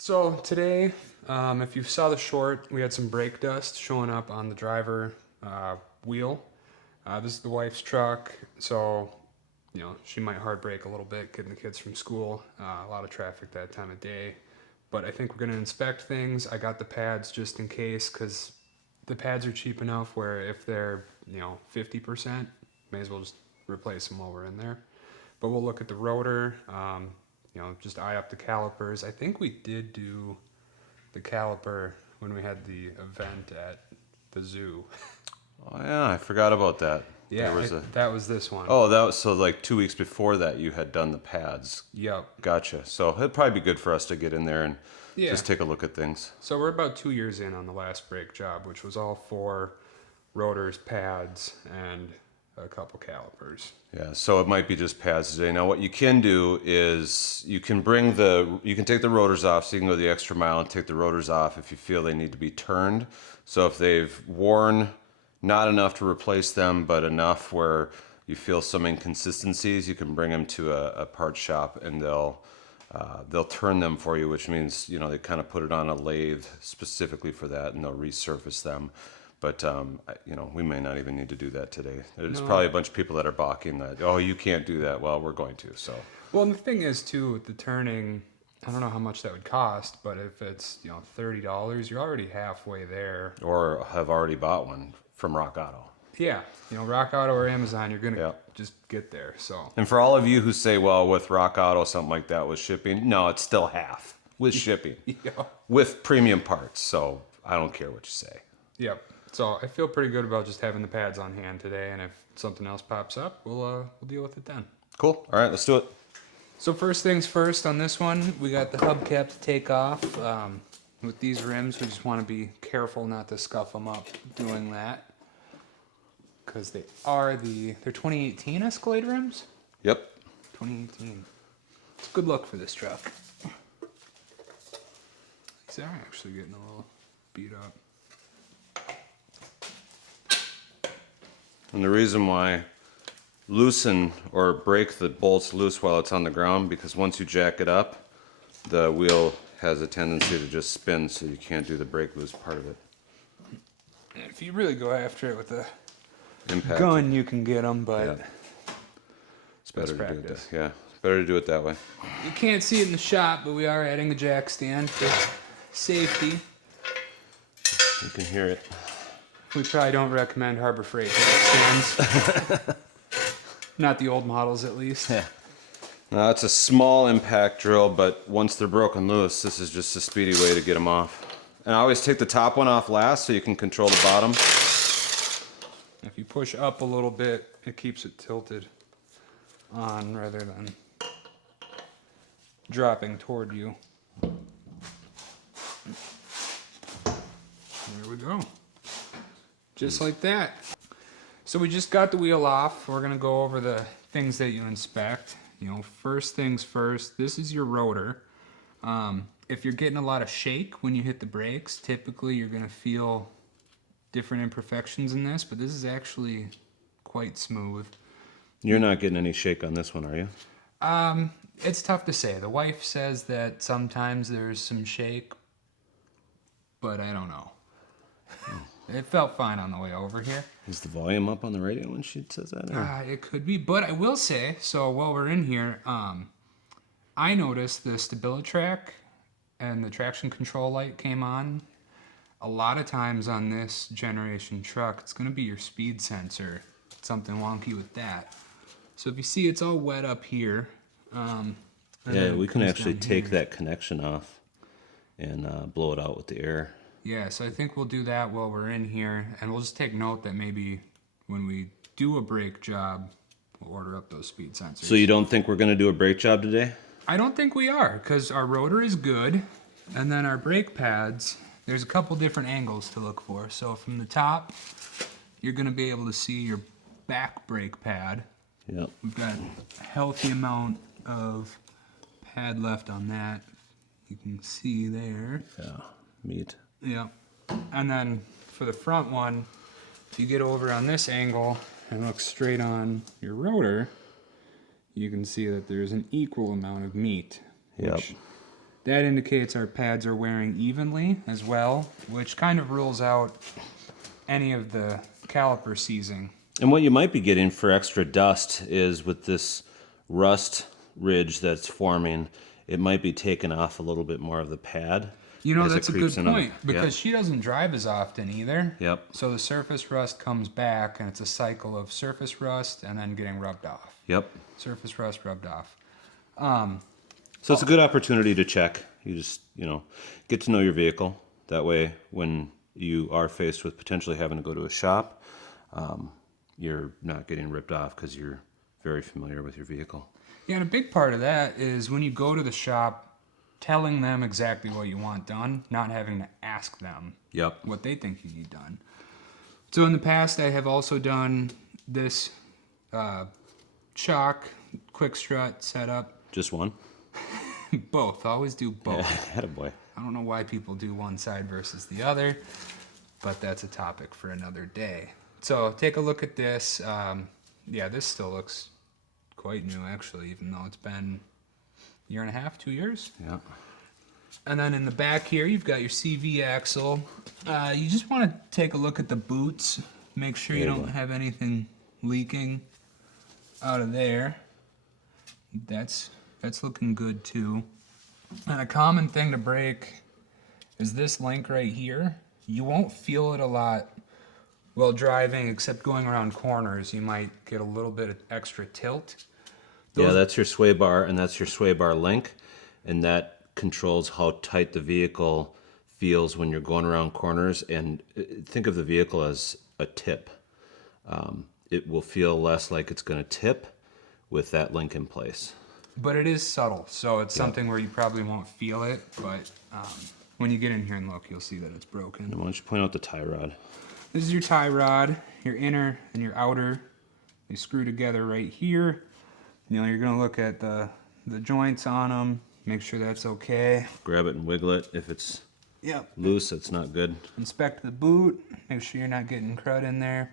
So today, if you saw the short, we had some brake dust showing up on the driver wheel. This is the wife's truck, so she might hard brake a little bit getting the kids from school. A lot of traffic that time of day, but I think we're gonna inspect things. I got the pads just in case because the pads are cheap enough where if they're 50%, may as well just replace them while we're in there. But we'll look at the rotor. Just eye up the calipers. I think we did do the caliper when we had the event at the zoo. Oh yeah, I forgot about that. Yeah, that was this one. Oh, that was so like 2 weeks before that you had done the pads. Yep. Gotcha. So it'd probably be good for us to get in there and Yeah. just take a look at things. So we're about 2 years in on the last brake job, which was all 4 rotors, pads, and a couple calipers. Yeah, so it might be just pads today. Now what you can do is you can take the rotors off, so you can go the extra mile and take the rotors off if you feel they need to be turned. So if they've worn not enough to replace them, but enough where you feel some inconsistencies, you can bring them to a parts shop and they'll turn them for you, which means they kind of put it on a lathe specifically for that, and they'll resurface them. But we may not even need to do that today. There's probably a bunch of people that are balking that, oh, you can't do that. Well, we're going to. So. Well, and the thing is too with the turning, I don't know how much that would cost, but if it's $30, you're already halfway there. Or have already bought one from Rock Auto. Yeah, Rock Auto or Amazon, you're gonna just get there. So. And for all of you who say, well, with Rock Auto, something like that with shipping, no, it's still half with shipping, with premium parts. So I don't care what you say. Yep. So I feel pretty good about just having the pads on hand today, and if something else pops up, we'll deal with it then. Cool. All right, let's do it. So first things first on this one, we got the hubcap to take off. With these rims, we just want to be careful not to scuff them up doing that, because they're 2018 Escalade rims. Yep. 2018. It's a good look for this truck. These are actually getting a little beat up. And the reason why loosen or break the bolts loose while it's on the ground, because once you jack it up, the wheel has a tendency to just spin, so you can't do the break loose part of it. And if you really go after it with a Impact. gun, you can get them, but It's better to do it. practice. Yeah, it's better to do it that way. You can't see it in the shop, but we are adding a jack stand for safety. You can hear it. We probably don't recommend Harbor Freight jack stands. Not the old models, at least. Yeah. Now, it's a small impact drill, but once they're broken loose, this is just a speedy way to get them off. And I always take the top one off last so you can control the bottom. If you push up a little bit, it keeps it tilted on rather than dropping toward you. There we go. Just like that. So we just got the wheel off. We're gonna go over the things that you inspect. First things first, this is your rotor. If you're getting a lot of shake when you hit the brakes, typically you're gonna feel different imperfections in this, but this is actually quite smooth. You're not getting any shake on this one, are you? It's tough to say. The wife says that sometimes there's some shake, but I don't know. It felt fine on the way over here. Is the volume up on the radio when she says that? It could be, but I will say, so while we're in here, I noticed the StabiliTrak and the traction control light came on. A lot of times on this generation truck, it's going to be your speed sensor. Something wonky with that. So if you see, it's all wet up here. Yeah, we can actually take that connection off and blow it out with the air. Yeah, so I think we'll do that while we're in here, and we'll just take note that maybe when we do a brake job, we'll order up those speed sensors. So you don't think we're going to do a brake job today? I don't think we are, because our rotor is good, and then our brake pads, there's a couple different angles to look for. So from the top, you're going to be able to see your back brake pad. Yep. We've got a healthy amount of pad left on that. You can see there. Yeah, meat. Yeah, and then for the front one, if you get over on this angle and look straight on your rotor, you can see that there's an equal amount of meat, which That indicates our pads are wearing evenly as well, which kind of rules out any of the caliper seizing. And what you might be getting for extra dust is with this rust ridge that's forming, it might be taking off a little bit more of the pad. You know, as it that's a creeps good into point, the- because she doesn't drive as often either. Yep. So the surface rust comes back, and it's a cycle of surface rust and then getting rubbed off. Yep. Surface rust rubbed off. So it's a good opportunity to check. You just, get to know your vehicle. That way, when you are faced with potentially having to go to a shop, you're not getting ripped off because you're very familiar with your vehicle. Yeah, and a big part of that is when you go to the shop, telling them exactly what you want done, not having to ask them Yep. what they think you need done. So in the past, I have also done this shock, quick strut setup. Just one? Both. Always do both. Attaboy. I don't know why people do one side versus the other, but that's a topic for another day. So take a look at this. Yeah, this still looks quite new, actually, even though it's been a year and a half, 2 years. Yeah. And then in the back here, you've got your CV axle. You just want to take a look at the boots. Make sure you There you don't go. have anything leaking out of there. That's looking good too. And a common thing to break is this link right here. You won't feel it a lot while driving, except going around corners. You might get a little bit of extra tilt. Yeah, that's your sway bar, and that's your sway bar link, and that controls how tight the vehicle feels when you're going around corners. And think of the vehicle as a tip. It will feel less like it's going to tip with that link in place. But it is subtle, so it's something where you probably won't feel it, but when you get in here and look, you'll see that it's broken. And why don't you point out the tie rod? This is your tie rod, your inner and your outer. They screw together right here. You're going to look at the joints on them, make sure that's okay. Grab it and wiggle it. If it's Yep. loose, it's not good. Inspect the boot, make sure you're not getting crud in there.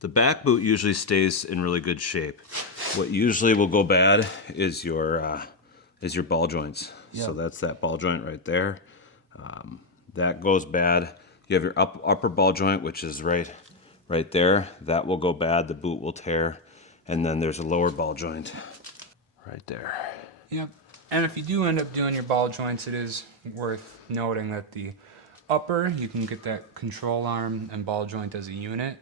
The back boot usually stays in really good shape. What usually will go bad is your ball joints. Yep. So that's that ball joint right there. That goes bad. You have your upper ball joint, which is right there. That will go bad. The boot will tear. And then there's a lower ball joint right there. Yep. And if you do end up doing your ball joints, it is worth noting that the upper, you can get that control arm and ball joint as a unit.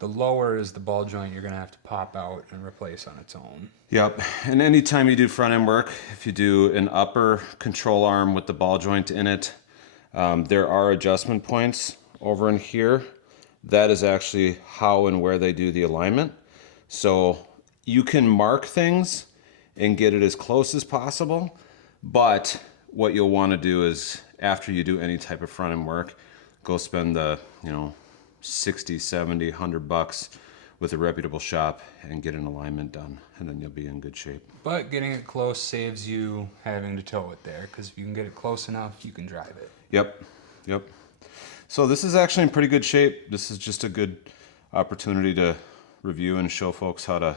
The lower is the ball joint you're going to have to pop out and replace on its own. Yep. And anytime you do front end work, if you do an upper control arm with the ball joint in it, there are adjustment points over in here. That is actually how and where they do the alignment. So you can mark things and get it as close as possible, but what you'll want to do is after you do any type of front end work, go spend the, 60, 70, $100 with a reputable shop and get an alignment done, and then you'll be in good shape. But getting it close saves you having to tow it there, because if you can get it close enough, you can drive it. Yep. So this is actually in pretty good shape. This is just a good opportunity to review and show folks how to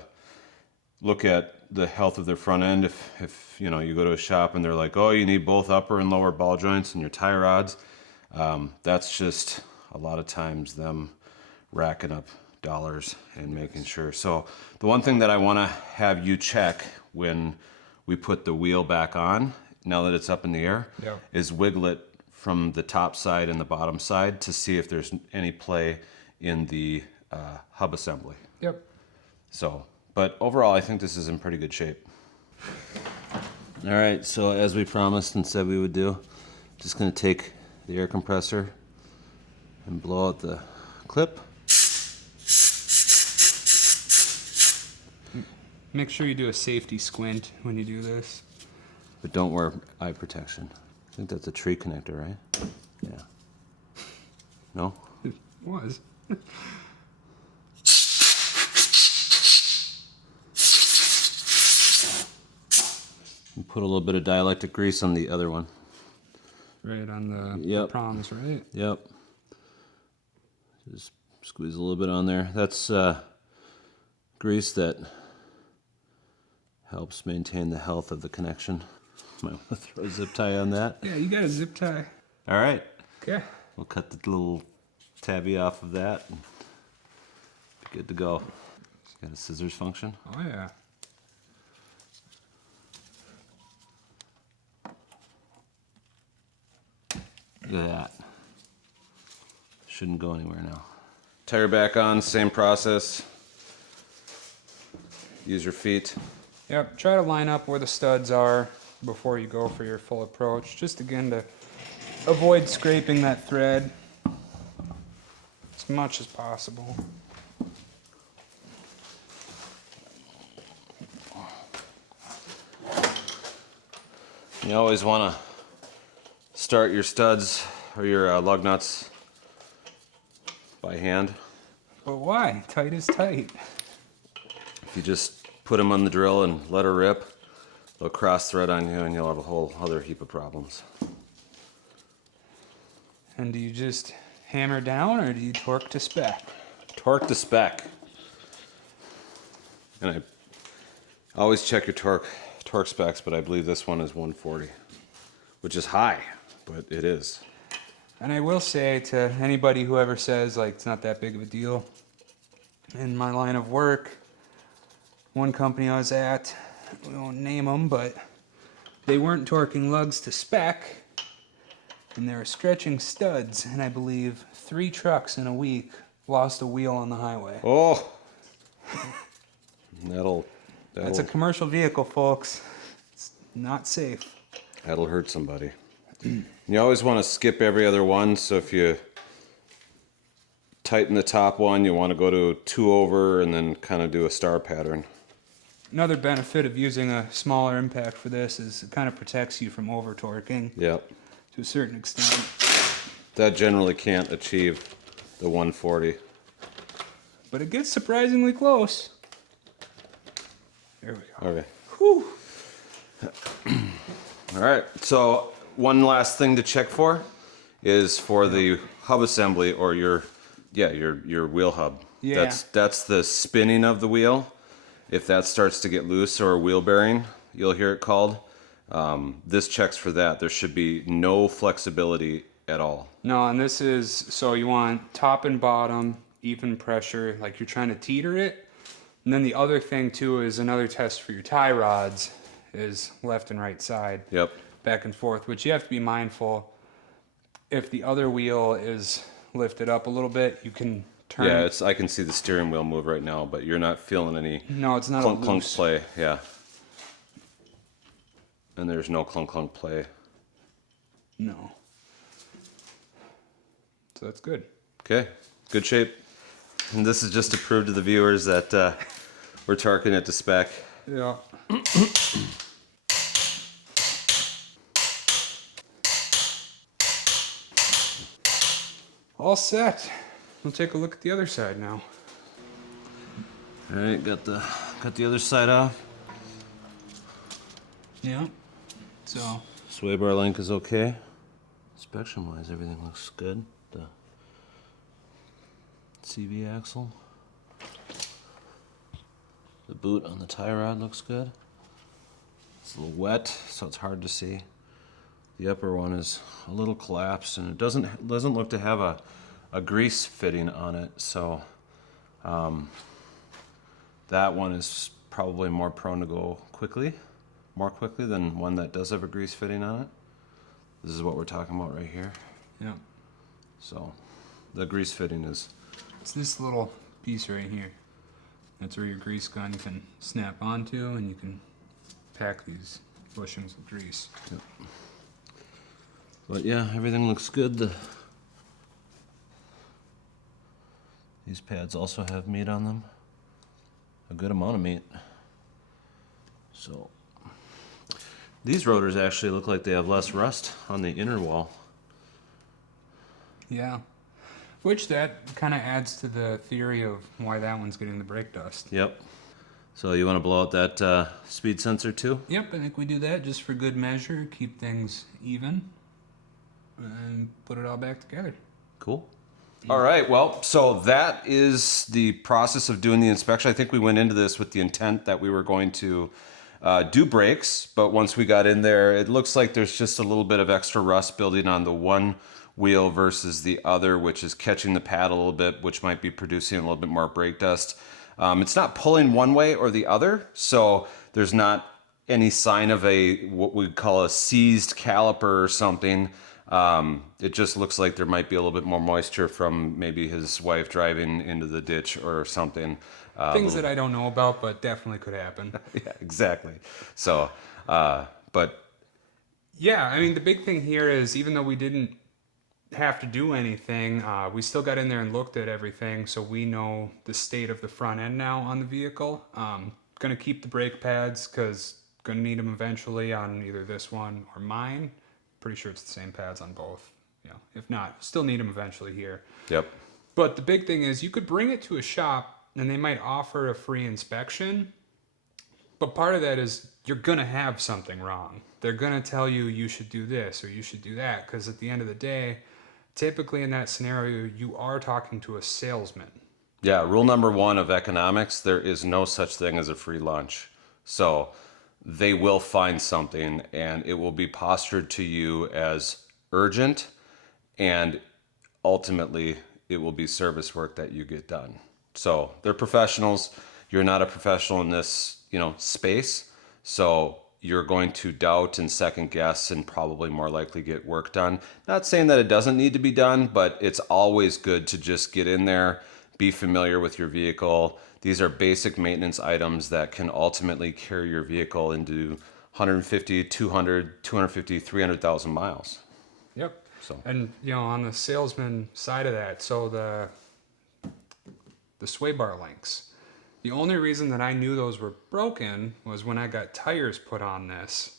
look at the health of their front end. If you go to a shop and they're like, oh, you need both upper and lower ball joints and your tie rods, that's just a lot of times them racking up dollars and making sure. So the one thing that I want to have you check when we put the wheel back on, now that it's up in the air, Yep. is wiggle it from the top side and the bottom side to see if there's any play in the hub assembly. Yep. So, but overall, I think this is in pretty good shape. All right, so as we promised and said we would do, just gonna take the air compressor and blow out the clip. Make sure you do a safety squint when you do this. But don't wear eye protection. I think that's a tree connector, right? Yeah. No? It was. And put a little bit of dielectric grease on the other one. Right on the Yep. prongs, right? Yep. Just squeeze a little bit on there. That's grease that helps maintain the health of the connection. Might want to throw a zip tie on that. Yeah, you got a zip tie. All right. Okay. We'll cut the little tabby off of that. And be good to go. Got a scissors function. Oh yeah. Look at that. Shouldn't go anywhere now. Tire back on, same process. Use your feet. Yep, try to line up where the studs are before you go for your full approach. Just again to avoid scraping that thread as much as possible. You always want to start your studs or your lug nuts by hand. But why? Tight is tight. If you just put them on the drill and let her rip, they'll cross thread on you and you'll have a whole other heap of problems. And do you just hammer down or do you torque to spec? Torque to spec. And I always check your torque specs, but I believe this one is 140, which is high, but it is. And I will say to anybody who ever says like it's not that big of a deal, in my line of work, one company I was at, we won't name them, but they weren't torquing lugs to spec, and they were stretching studs, and I believe 3 trucks in a week lost a wheel on the highway. Oh, that'll That's a commercial vehicle, folks. It's not safe. that'll hurt somebody. You always want to skip every other one, so if you tighten the top one, you want to go to 2 over and then kind of do a star pattern. Another benefit of using a smaller impact for this is it kind of protects you from over torquing Yep. to a certain extent. That generally can't achieve the 140. But it gets surprisingly close. There we go. Okay. Whew. All right. So one last thing to check for is for the hub assembly or your wheel hub. Yeah. That's the spinning of the wheel. If that starts to get loose or a wheel bearing, you'll hear it called. This checks for that. There should be no flexibility at all. No, and this is, so you want top and bottom, even pressure, like you're trying to teeter it. And then the other thing too is another test for your tie rods is left and right side. Yep. Back and forth, which you have to be mindful. If the other wheel is lifted up a little bit, you can turn. Yeah, I can see the steering wheel move right now, but you're not feeling any No, it's not clunk a clunk loose. play. Yeah. And there's no clunk clunk play. No. So that's good. Okay, good shape. And this is just to prove to the viewers that we're torquing it to spec. Yeah. All set. We'll take a look at the other side now. All right, got the other side off. Yeah. So. Sway bar length is okay. Inspection wise, everything looks good. The CV axle. The boot on the tie rod looks good. It's a little wet, so it's hard to see. The upper one is a little collapsed, and it doesn't look to have a grease fitting on it. So that one is probably more prone to go more quickly than one that does have a grease fitting on it. This is what we're talking about right here. Yeah. So the grease fitting is. It's this little piece right here. That's where your grease gun can snap onto, and you can pack these bushings of grease. Yep. But yeah, everything looks good. These pads also have meat on them. A good amount of meat. So these rotors actually look like they have less rust on the inner wall. Yeah. Which that kind of adds to the theory of why that one's getting the brake dust. Yep. So you want to blow out that speed sensor too? Yep, I think we do that just for good measure, keep things even, and put it all back together. Cool. All right, well, so that is the process of doing the inspection. I think we went into this with the intent that we were going to do brakes, but once we got in there, it looks like there's just a little bit of extra rust building on the one wheel versus the other, which is catching the pad a little bit, which might be producing a little bit more brake dust. It's not pulling one way or the other, so there's not any sign of a what we'd call a seized caliper or something. It just looks like there might be a little bit more moisture from maybe his wife driving into the ditch or something. Things that I don't know about, but definitely could happen. Yeah, exactly. So, but Yeah, I mean, the big thing here is even though we didn't have to do anything, we still got in there and looked at everything, so we know the state of the front end now on the vehicle. Gonna keep the brake pads because gonna need them eventually on either this one or mine. Pretty sure it's the same pads on both. You know, if not, still need them eventually here. yep. But the big thing is you could bring it to a shop and they might offer a free inspection. But part of that is you're going to have something wrong. They're going to tell you you should do this or you should do that. Because at the end of the day, typically in that scenario, you are talking to a salesman. Yeah, rule number one of economics, there is no such thing as a free lunch. So they will find something and it will be postured to you as urgent, and ultimately it will be service work that you get done. So they're professionals. You're not a professional in this, space. So you're going to doubt and second guess and probably more likely get work done. Not saying that it doesn't need to be done, but it's always good to just get in there, be familiar with your vehicle. These are basic maintenance items that can ultimately carry your vehicle into 150, 200, 250, 300,000 miles. Yep. So. And on the salesman side of that, so the sway bar links. The only reason that I knew those were broken was when I got tires put on this.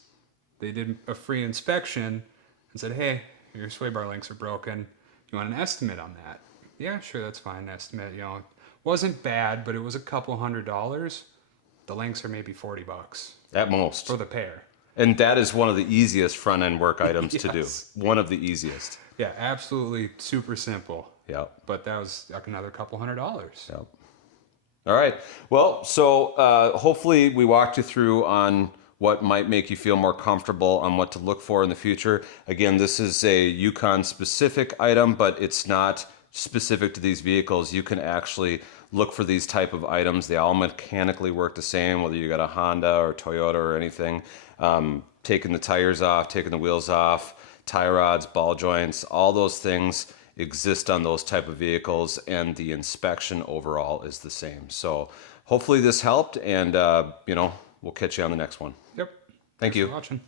They did a free inspection and said, "Hey, your sway bar links are broken. You want an estimate on that?" Yeah, sure, that's fine. Estimate, wasn't bad, but it was a couple $100. The links are maybe $40 At most. for the pair. And that is one of the easiest front end work items to do. Yes. One of the easiest. Yeah, absolutely super simple. Yep. But that was like another couple $100. Yep. All right. Well, so hopefully we walked you through on what might make you feel more comfortable on what to look for in the future. Again, this is a Yukon specific item, but it's not specific to these vehicles. You can actually look for these type of items. They all mechanically work the same, whether you got a Honda or Toyota or anything. Taking the tires off, taking the wheels off, tie rods, ball joints, all those things exist on those type of vehicles, and the inspection overall is the same. So hopefully this helped, and we'll catch you on the next one. Yep. Thank Thanks you. for watching.